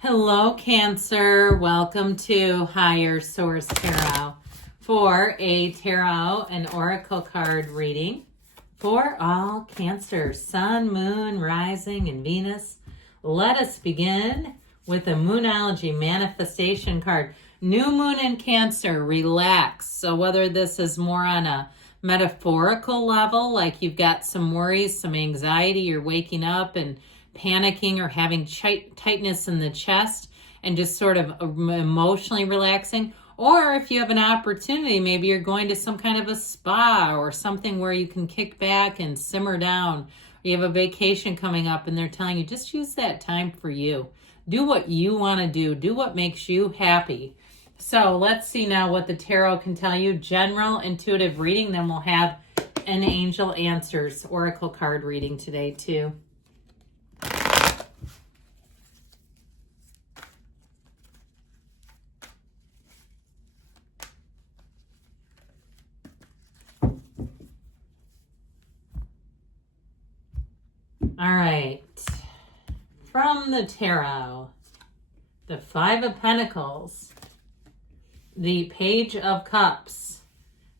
Hello, Cancer. Welcome to Higher Source Tarot for a tarot and oracle card reading for all Cancer, Sun, Moon, Rising, and Venus. Let us begin with a Moonology manifestation card. New Moon in Cancer, relax. So whether this is more on a metaphorical level, like you've got some worries, some anxiety, you're waking up and panicking or having tightness in the chest and just sort of emotionally relaxing, or if you have an opportunity, maybe you're going to some kind of a spa or something where you can kick back and simmer down. You have a vacation coming up and they're telling you just use that time for you. Do what you want to do. Do what makes you happy. So let's see now what the tarot can tell you. General intuitive reading, then we'll have an angel answers oracle card reading today too. All right, from the tarot, the Five of Pentacles, the Page of Cups,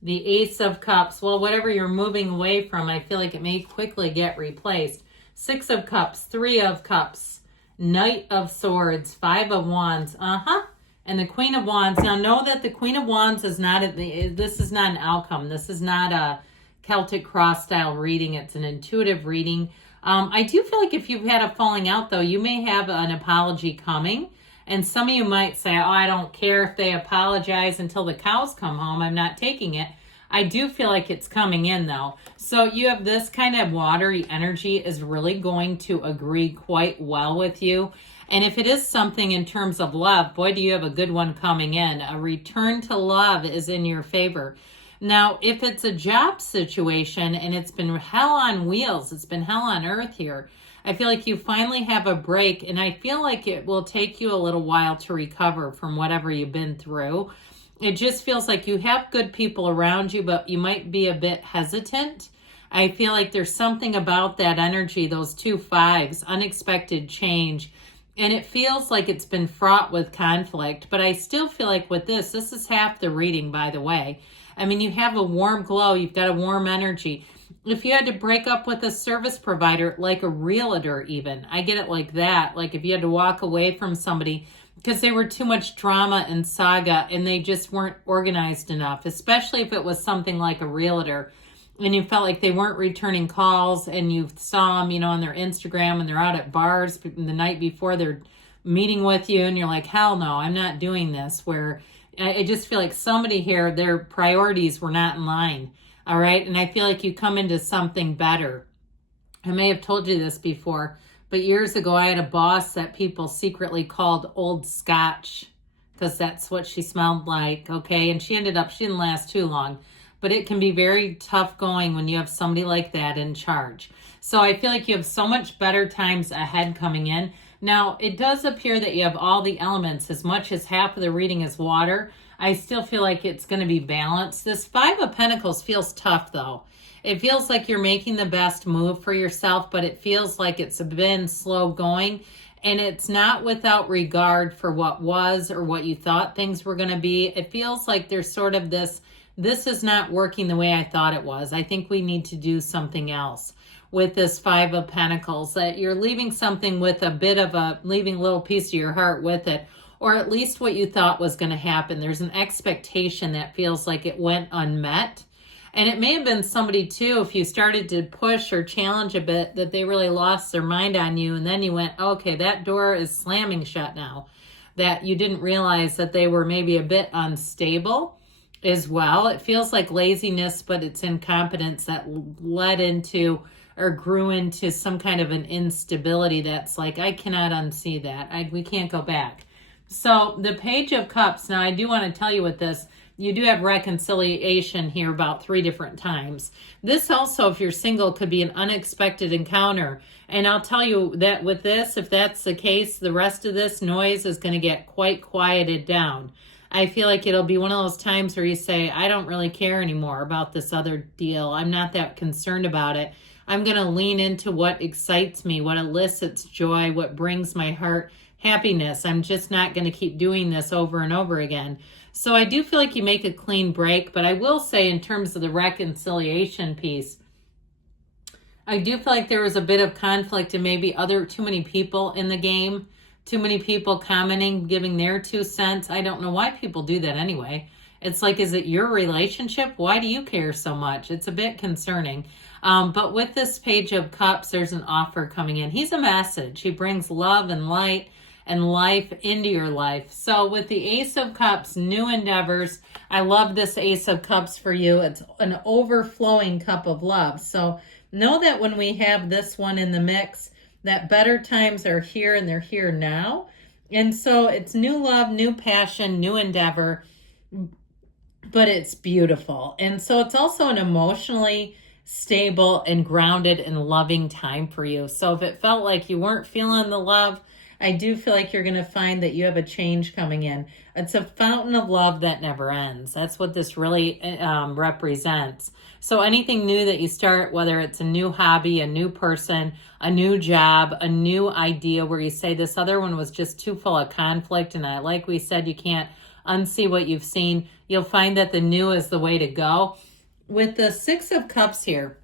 the Ace of Cups. Well, whatever you're moving away from, I feel like it may quickly get replaced. Six of Cups, Three of Cups, Knight of Swords, Five of Wands, and the Queen of Wands. Now know that the Queen of Wands is not, this is not an outcome. This is not a Celtic cross style reading. It's an intuitive reading. I do feel like if you've had a falling out, though, you may have an apology coming. And some of you might say, oh, I don't care if they apologize until the cows come home. I'm not taking it. I do feel like it's coming in, though. So you have this kind of watery energy is really going to agree quite well with you. And if it is something in terms of love, boy, do you have a good one coming in. A return to love is in your favor. Now, if it's a job situation and it's been hell on wheels, it's been hell on earth here, I feel like you finally have a break, and I feel like it will take you a little while to recover from whatever you've been through. It just feels like you have good people around you, but you might be a bit hesitant. I feel like there's something about that energy, those two fives, unexpected change, and it feels like it's been fraught with conflict, but I still feel like with this is half the reading, by the way. I mean, you have a warm glow. You've got a warm energy. If you had to break up with a service provider, like a realtor even, I get it like that. Like if you had to walk away from somebody because they were too much drama and saga and they just weren't organized enough, especially if it was something like a realtor and you felt like they weren't returning calls and you saw them, on their Instagram and they're out at bars the night before they're meeting with you and you're like, hell no, I'm not doing this, where I just feel like somebody here, their priorities were not in line. All right. And I feel like you come into something better. I may have told you this before, but years ago, I had a boss that people secretly called Old Scotch because that's what she smelled like. Okay. And she didn't last too long, but it can be very tough going when you have somebody like that in charge. So I feel like you have so much better times ahead coming in. Now, it does appear that you have all the elements. As much as half of the reading is water, I still feel like it's going to be balanced. This Five of Pentacles feels tough, though. It feels like you're making the best move for yourself, but it feels like it's been slow going, and it's not without regard for what was or what you thought things were going to be. It feels like there's sort of this is not working the way I thought it was. I think we need to do something else. With this Five of Pentacles, that you're leaving something with leaving a little piece of your heart with it, or at least what you thought was going to happen. There's an expectation that feels like it went unmet. And it may have been somebody too, if you started to push or challenge a bit, that they really lost their mind on you. And then you went, okay, that door is slamming shut now. That you didn't realize that they were maybe a bit unstable as well. It feels like laziness, but it's incompetence that led into or grew into some kind of an instability that's like, I cannot unsee that. We can't go back. So the Page of Cups, now I do want to tell you with this, you do have reconciliation here about 3 different times. This also, if you're single, could be an unexpected encounter. And I'll tell you that with this, if that's the case, the rest of this noise is going to get quite quieted down. I feel like it'll be one of those times where you say, I don't really care anymore about this other deal. I'm not that concerned about it. I'm going to lean into what excites me, what elicits joy, what brings my heart happiness. I'm just not going to keep doing this over and over again. So I do feel like you make a clean break, but I will say in terms of the reconciliation piece, I do feel like there was a bit of conflict and maybe too many people in the game, too many people commenting, giving their 2 cents. I don't know why people do that anyway. It's like, is it your relationship? Why do you care so much? It's a bit concerning. But with this Page of Cups, there's an offer coming in. He's a message. He brings love and light and life into your life. So with the Ace of Cups, new endeavors. I love this Ace of Cups for you. It's an overflowing cup of love. So know that when we have this one in the mix, that better times are here and they're here now. And so it's new love, new passion, new endeavor, but it's beautiful. And so it's also an emotionally stable and grounded and loving time for you. So if it felt like you weren't feeling the love, I do feel like you're going to find that you have a change coming in. It's a fountain of love that never ends. That's what this really represents. So anything new that you start, whether it's a new hobby, a new person, a new job, a new idea where you say this other one was just too full of conflict, and like we said, you can't unsee what you've seen, you'll find that the new is the way to go. With the Six of Cups here,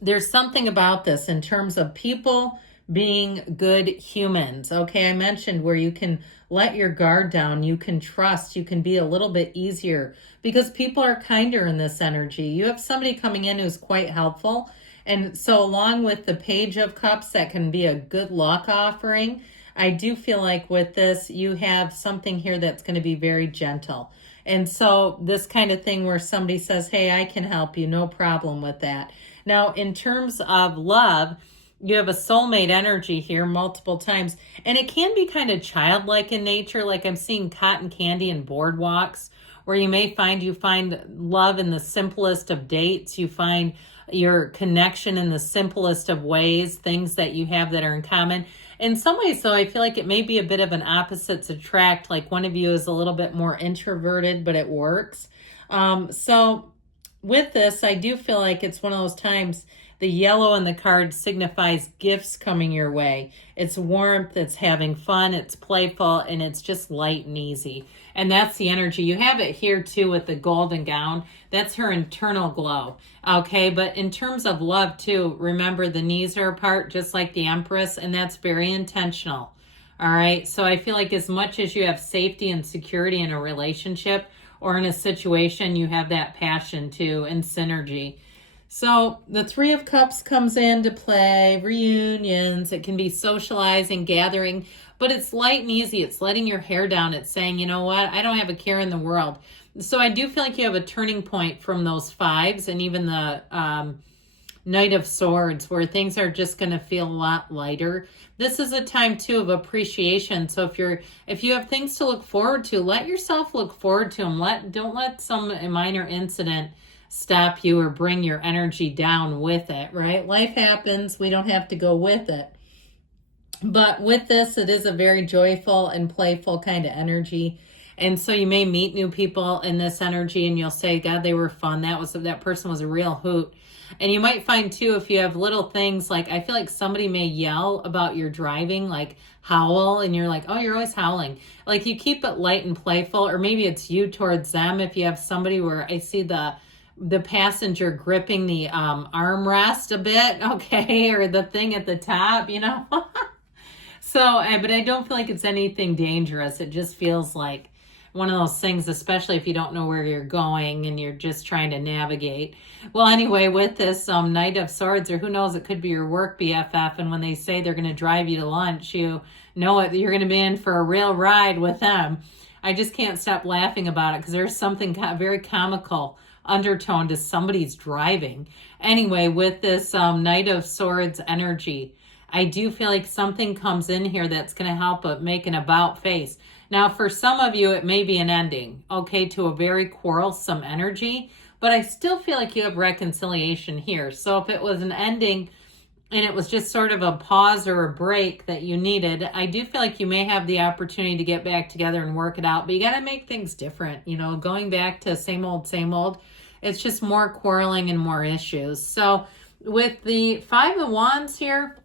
there's something about this in terms of people being good humans. Okay, I mentioned where you can let your guard down, you can trust, you can be a little bit easier because people are kinder in this energy. You have somebody coming in who's quite helpful. And so along with the Page of Cups, that can be a good luck offering. I do feel like with this, you have something here that's going to be very gentle. And so this kind of thing where somebody says, hey, I can help you, no problem with that. Now, in terms of love, you have a soulmate energy here multiple times, and it can be kind of childlike in nature. Like I'm seeing cotton candy and boardwalks where you find love in the simplest of dates. You find your connection in the simplest of ways, things that you have that are in common. In some ways, though, I feel like it may be a bit of an opposites attract, like one of you is a little bit more introverted, but it works. So with this, I do feel like it's one of those times. The yellow in the card signifies gifts coming your way. It's warmth, it's having fun, it's playful, and it's just light and easy. And that's the energy. You have it here too with the golden gown. That's her internal glow. Okay, but in terms of love too, remember the knees are apart just like the Empress, and that's very intentional. All right, so I feel like as much as you have safety and security in a relationship or in a situation, you have that passion too and synergy. So the Three of Cups comes into play, reunions, it can be socializing, gathering, but it's light and easy. It's letting your hair down. It's saying, you know what, I don't have a care in the world. So I do feel like you have a turning point from those fives and even the Knight of Swords where things are just going to feel a lot lighter. This is a time too of appreciation. So if you have things to look forward to, let yourself look forward to them. Don't let some minor incident stop you or bring your energy down with it, right? Life happens. We don't have to go with it. But with this, it is a very joyful and playful kind of energy. And so you may meet new people in this energy and you'll say, God, they were fun. That person was a real hoot. And you might find too, if you have little things like, I feel like somebody may yell about your driving, like howl, and you're like, oh, you're always howling. Like you keep it light and playful, or maybe it's you towards them. If you have somebody where I see the passenger gripping the armrest a bit, okay, or the thing at the top, you know. So, but I don't feel like it's anything dangerous. It just feels like one of those things, especially if you don't know where you're going and you're just trying to navigate. Well, anyway, with this Knight of Swords, or who knows, it could be your work BFF, and when they say they're going to drive you to lunch, you know it, you're going to be in for a real ride with them. I just can't stop laughing about it because there's something very comical undertone to somebody's driving. Anyway, with this Knight of Swords energy, I do feel like something comes in here that's going to help make an about face. Now, for some of you, it may be an ending, okay, to a very quarrelsome energy, but I still feel like you have reconciliation here. So if it was an ending and it was just sort of a pause or a break that you needed, I do feel like you may have the opportunity to get back together and work it out, but you got to make things different. You know, going back to same old, it's just more quarreling and more issues. So with the Five of Wands here,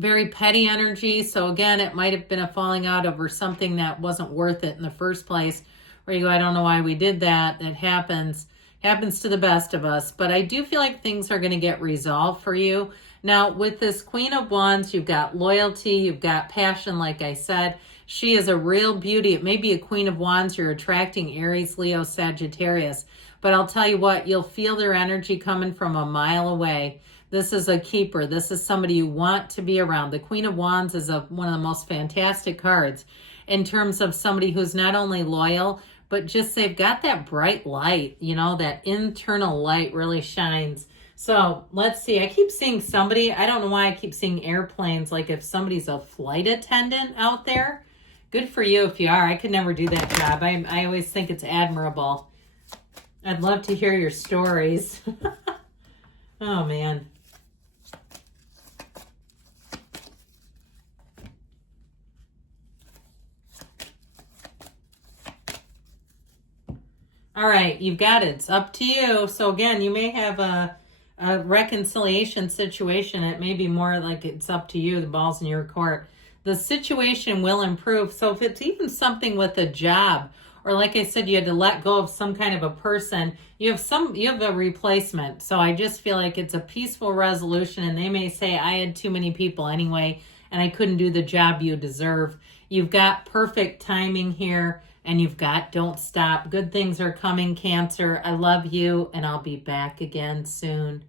very petty energy. So again, it might have been a falling out over something that wasn't worth it in the first place, where you go, I don't know why we did that. It happens to the best of us. But I do feel like things are going to get resolved for you. Now, with this Queen of Wands, you've got loyalty, you've got passion, like I said. She is a real beauty. It may be a Queen of Wands. You're attracting Aries, Leo, Sagittarius. But I'll tell you what, you'll feel their energy coming from a mile away. This is a keeper. This is somebody you want to be around. The Queen of Wands is one of the most fantastic cards in terms of somebody who's not only loyal, but just they've got that bright light, you know, that internal light really shines. So let's see. I keep seeing somebody, I don't know why I keep seeing airplanes, like if somebody's a flight attendant out there. Good for you if you are. I could never do that job. I always think it's admirable. I'd love to hear your stories. Oh, man. All right, you've got it. It's up to you. So again, you may have a reconciliation situation. It may be more like it's up to you. The ball's in your court. The situation will improve. So if it's even something with a job, or like I said, you had to let go of some kind of a person, you have a replacement. So I just feel like it's a peaceful resolution, and they may say, I had too many people anyway, and I couldn't do the job you deserve. You've got perfect timing here, and you've got don't stop. Good things are coming, Cancer. I love you, and I'll be back again soon.